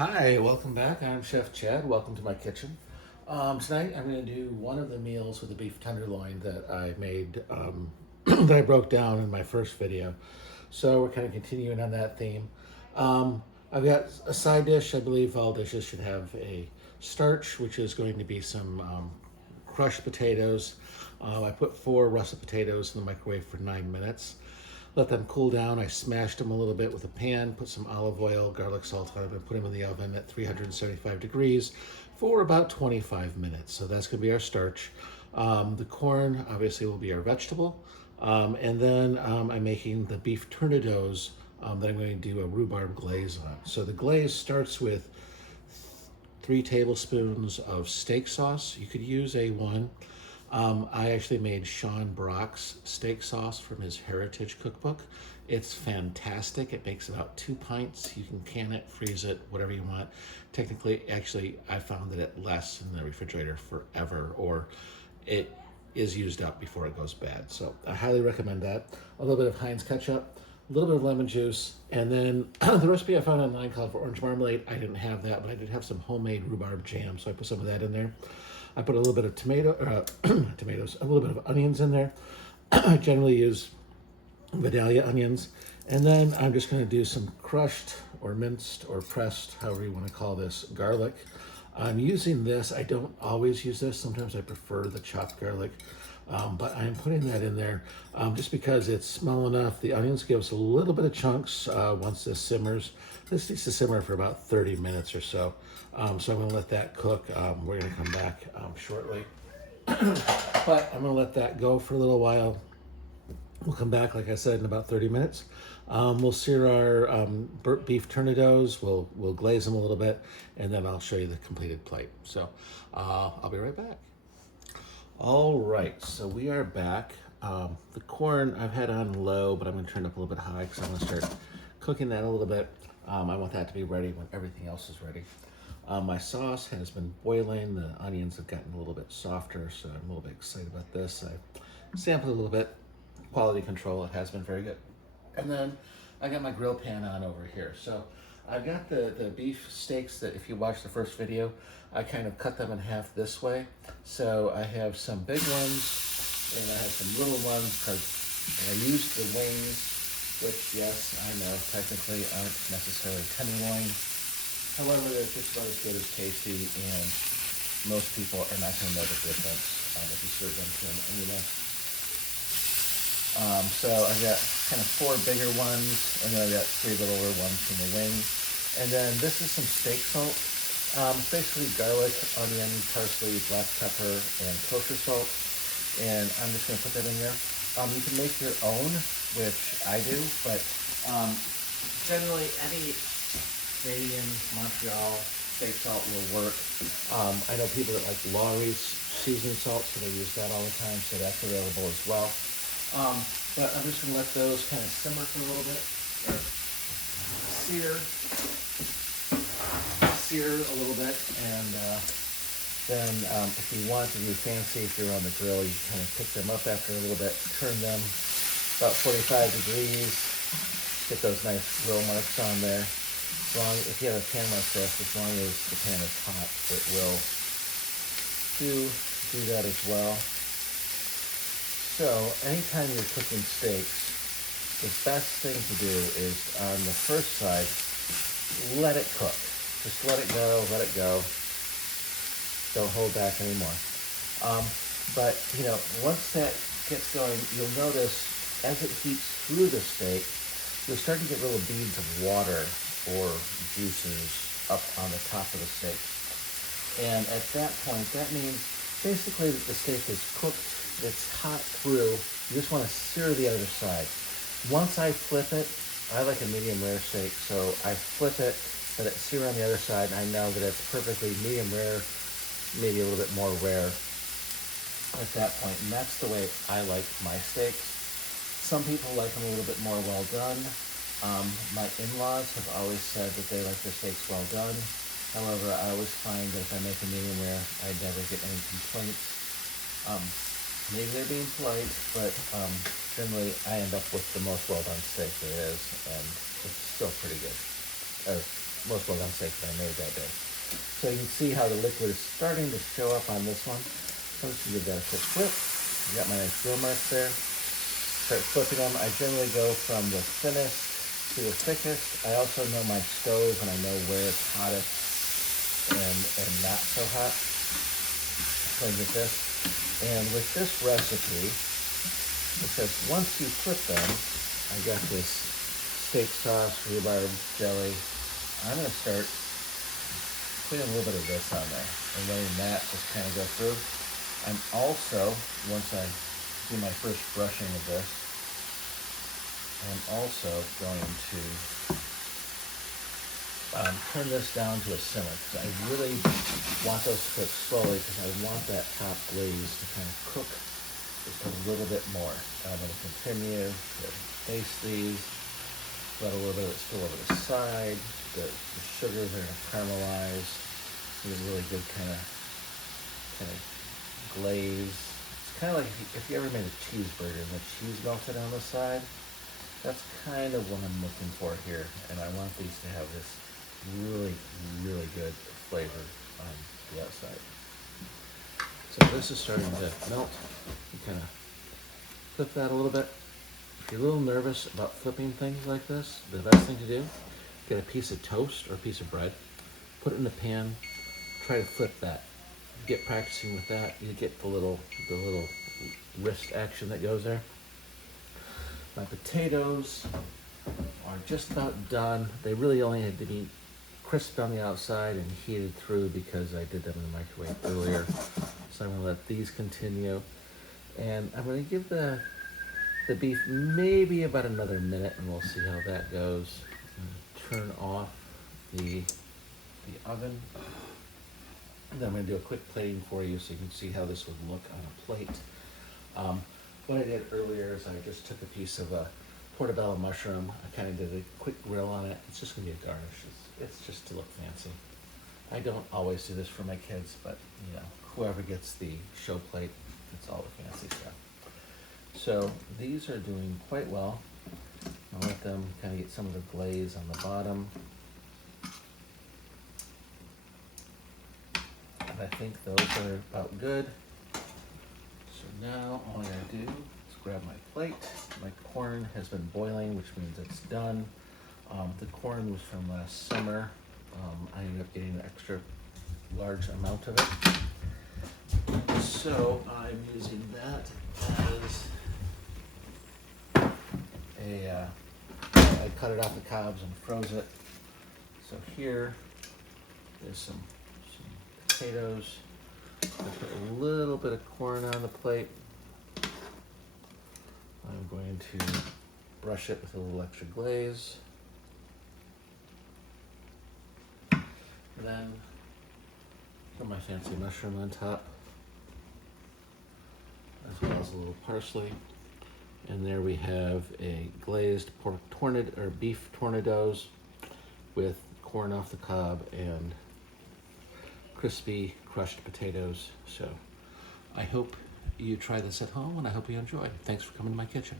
Hi, welcome back. I'm Chef Chad. Welcome to my kitchen. Tonight I'm going to do one of the meals with the beef tenderloin that I made, that I broke down in my first video. So we're kind of continuing on that theme. I've got a side dish. I believe all dishes should have a starch, which is going to be some crushed potatoes. I put 4 russet potatoes in the microwave for 9 minutes. Let them cool down. I smashed them a little bit with a pan, put some olive oil, garlic salt on them, and put them in the oven at 375 degrees for about 25 minutes. So that's going to be our starch. The corn obviously will be our vegetable. And then I'm making the beef tournedos that I'm going to do a rhubarb glaze on. So the glaze starts with 3 tablespoons of steak sauce. You could use A1. I actually made Sean Brock's steak sauce from his Heritage cookbook. It's fantastic. It makes about 2 pints. You can can it, freeze it, whatever you want. Technically, actually, I found that it lasts in the refrigerator forever, or it is used up before it goes bad. So I highly recommend that. A little bit of Heinz ketchup, a little bit of lemon juice, and then the recipe I found online called for orange marmalade. I didn't have that, but I did have some homemade rhubarb jam, so I put some of that in there. I put a little bit of tomatoes, a little bit of onions in there. I generally use Vidalia onions. And then I'm just going to do some crushed or minced or pressed, however you want to call this, garlic. I'm using this. I don't always use this. Sometimes I prefer the chopped garlic. But I'm putting that in there just because it's small enough. The onions give us a little bit of chunks once this simmers. This needs to simmer for about 30 minutes or so. So I'm going to let that cook. We're going to come back shortly. But I'm going to let that go for a little while. We'll come back, like I said, in about 30 minutes. We'll sear our beef tournedos. We'll glaze them a little bit, and then I'll show you the completed plate. So I'll be right back. All right, so we are back. The corn I've had on low, but I'm going to turn it up a little bit high because I'm going to start cooking that a little bit. I want that to be ready when everything else is ready. My sauce has been boiling. The onions have gotten a little bit softer, so I'm a little bit excited about this. I sampled a little bit. Quality control, it has been very good. And then I got my grill pan on over here. So I've got the beef steaks that, if you watched the first video, I kind of cut them in half this way. So I have some big ones and I have some little ones because I used the wings, which, yes, I know technically aren't necessarily tenderloin. However, they're just about as good as tasty, and most people are not going to know the difference if you serve them to them anyway. So I've got kind of 4 bigger ones, and then I've got 3 littler ones from the wing. And then this is some steak salt. It's basically garlic, onion, parsley, black pepper, and kosher salt. And I'm just going to put that in there. You can make your own, which I do, but generally any Canadian, Montreal steak salt will work. I know people that like Lawry's seasoning salt, so they use that all the time, so that's available as well. But I'm just going to let those kind of simmer for a little bit, or sear a little bit, and then if you want to be fancy, if you're on the grill, you kind of pick them up after a little bit, turn them about 45 degrees, get those nice grill marks on there. If you have a pan like this, as long as the pan is hot, it will do that as well. So anytime you're cooking steaks, the best thing to do is on the first side, let it cook. Just let it go. Don't hold back anymore. But, once that gets going, you'll notice as it heats through the steak, you'll start to get little beads of water or juices up on the top of the steak. And at that point, that means basically that the steak is cooked, it's hot through. You just want to sear the other side. Once I flip it, I like a medium rare steak, so I flip it, let it sear on the other side, and I know that it's perfectly medium rare, maybe a little bit more rare at that point. And that's the way I like my steaks. Some people like them a little bit more well done. My in-laws have always said that they like their steaks well done. However, I always find that if I make a medium rare, I never get any complaints. Maybe they're being polite, but generally I end up with the most well-done steak there is, and it's still pretty good. most well-done steak that I made that day. So you can see how the liquid is starting to show up on this one. So I'm just gonna give that a quick flip. I got my nice grill marks there. Start flipping them. I generally go from the thinnest to the thickest. I also know my stove and I know where it's hottest and not so hot. So I get this. And with this recipe, it says once you flip them, I got this steak sauce, rhubarb jelly. I'm gonna start putting a little bit of this on there and letting that just kind of go through. I'm also, once I do my first brushing of this, I'm also going to turn this down to a simmer because I really want those to cook slowly because I want that top glaze to kind of cook just a little bit more. I'm going to continue to baste these, let a little bit of it spill over the side. The sugars are going to caramelize. Get a really good kind of glaze. It's kind of like if you ever made a cheeseburger and the cheese melted on the side. That's kind of what I'm looking for here, and I want these to have this really, really good flavor on the outside. So this is starting to melt. You kind of flip that a little bit. If you're a little nervous about flipping things like this, the best thing to do, get a piece of toast or a piece of bread, put it in the pan, try to flip that. Get practicing with that. You get the little wrist action that goes there. My potatoes are just about done. They really only had to be crisped on the outside and heated through because I did them in the microwave earlier. So I'm gonna let these continue. And I'm gonna give the beef maybe about another minute and we'll see how that goes. Turn off the oven. And then I'm gonna do a quick plating for you so you can see how this would look on a plate. What I did earlier is I just took a piece of a portobello mushroom. I kind of did a quick grill on it. It's just going to be a garnish. It's just to look fancy. I don't always do this for my kids, but you know, whoever gets the show plate, it's all the fancy stuff. So these are doing quite well. I'll let them kind of get some of the glaze on the bottom. And I think those are about good. So now all I gotta do is grab my plate. My corn has been boiling, which means it's done. The corn was from last summer. I ended up getting an extra large amount of it. So I'm using that as I cut it off the cobs and froze it. So here is some potatoes. I put a little bit of corn on the plate. I'm going to brush it with a little extra glaze. And then put my fancy mushroom on top, as well as a little parsley. And there we have a glazed beef tournedos with corn off the cob and crispy crushed potatoes. So I hope you try this at home and I hope you enjoy. Thanks for coming to my kitchen.